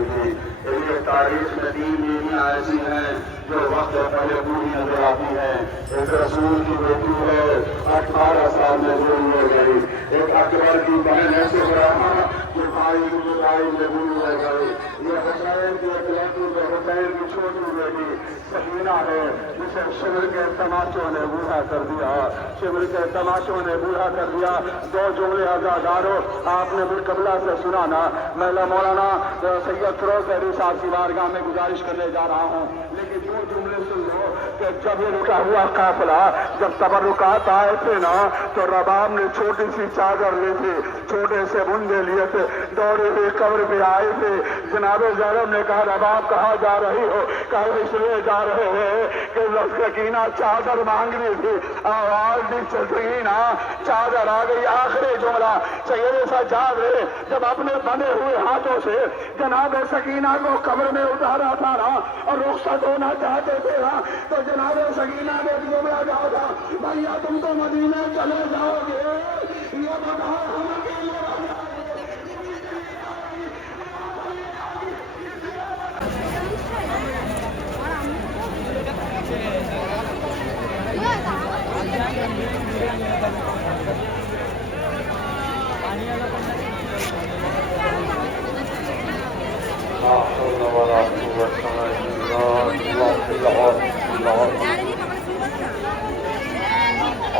गई थी। ये तारीख में 3 बीवियां ऐसी हैं जो वक्त पहले पूरी नजर आती हैं। एक रसूल की बेटी है, 18 साल में गुम हो गई। एक अकबर की बहन ऐसे रहा कि भाई में गुम हो गई। ये हुसैन की इकलौती जो हुसैन की छोटी बेटी सकीना है, जिसे शिविर के तमाचों ने बूढ़ा कर दिया। शिविर के तमाचों ने बूढ़ा कर दिया। 2 जुमले हजारों आपने मुकबला से सुना ना। मैं मौलाना सैयद फिरोज अहमद साहब की बारगाह में गुजारिश करने जा रहा हूँ, लेकिन 2 जुमले सुन लो कि जब ये रुका हुआ काफिला जब तबरुकात आए थे ना, तो रबाब ने छोटी सी चादर ली थी, छोटे से बुंदे लिए थे, दौड़े हुए कब्र पे आए थे। जनाबे ज़ैनब ने कहा रबाब कहाँ जा रही हो? कहा इसलिए जा रहे हैं कि सकीना चादर मांग रही थी। आवाज दी सकीना चादर आ गई। आखिरी जुमला सैयद सज्जाद ने जब अपने बने हुए हाथों से जनाब सकीना को कब्र में उतारा था ना और रुखसत होना चाहते थे ना, तो जनाब सकीना ने जुमला कहा था, भैया तुम तो मदीने चले जाओगे, ये बताओ हम अकेले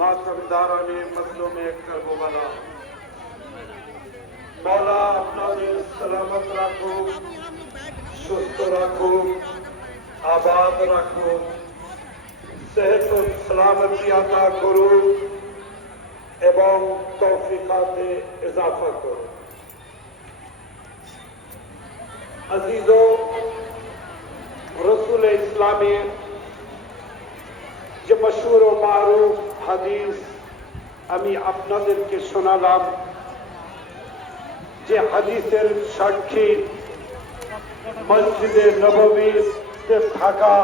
মাতমদারানে মজলুমে কারবালা, মওলা আপনাদের সালামত রাখুক, সুস্থ রাখুক, আবাদ রাখুক, সেহত ও সালামতি আতা করুক এবং তৌফিকাতে ইজাফা করুক। আজিজো, রসুল ইসলামের যে মশহুর ও মারুফ হাদিস আমি আপনাদেরকে শোনালাম, যে হাদিসের সাক্ষী মসজিদে নববীতে থাকা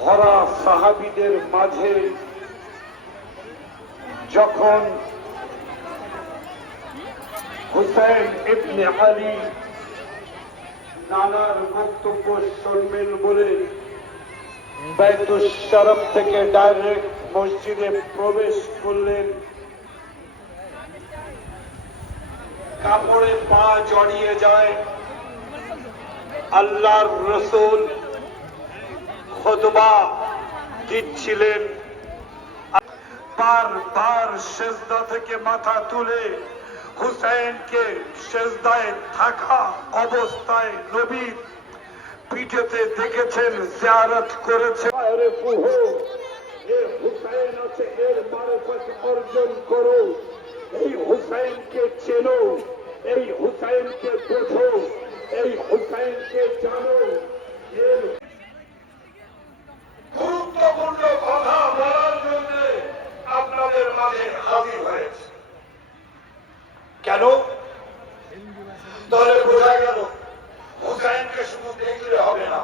ভরা সাহাবীদের মাঝে যখন হুসাইন ইবনে আলী নানার বক্তব্য শুনবেন বলে বাইতুশ শরফ থেকে ডাইরেক্ট মসজিদে প্রবেশ করলেন, কাপড়ে পা জড়িয়ে যায়। আল্লাহর রাসূল খুতবা দিচ্ছিলেন, বারবার সিজদা থেকে মাথা তুলে হুসাইনকে সিজদায় থাকা অবস্থায় নবীর পিঠেতে দেখেছেন, জিয়ারত করেছেন। হুসাইন আছে, এর মারফত অর্জন করো, এই হুসাইনকে চেনো, এই হুসাইনকে বোঝো, এই হুসাইনকে জানো। এর গুরুত্বপূর্ণ কথা বলার জন্য আপনাদের মাঝে হাজির হয়েছে। কেন? তাহলে বোঝা গেল হুসাইনকে শুধু দেখলে হবে না,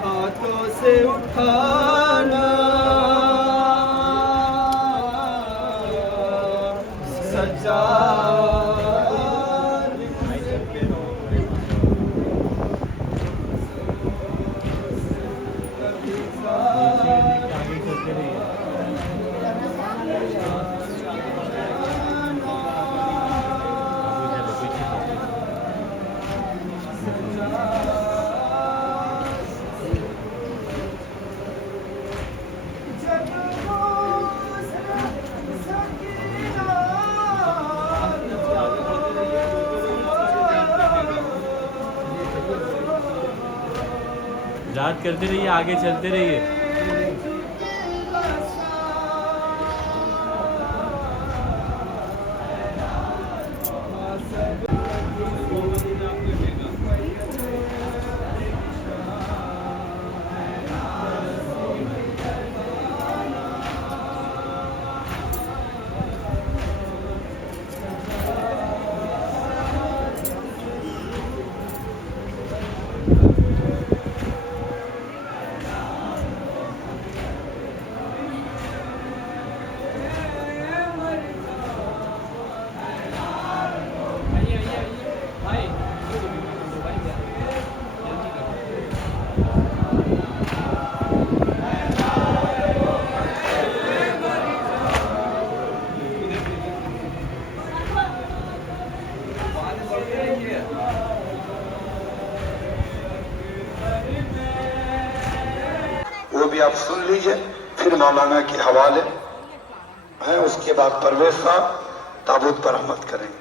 हाथों से उठाना सजा याद करते रहिए, आगे चलते रहिए। वो भी आप सुन लीजिए, फिर मौलाना के हवाले है, उसके बाद परवेज साहब ताबूत पर रहमत करेंगे।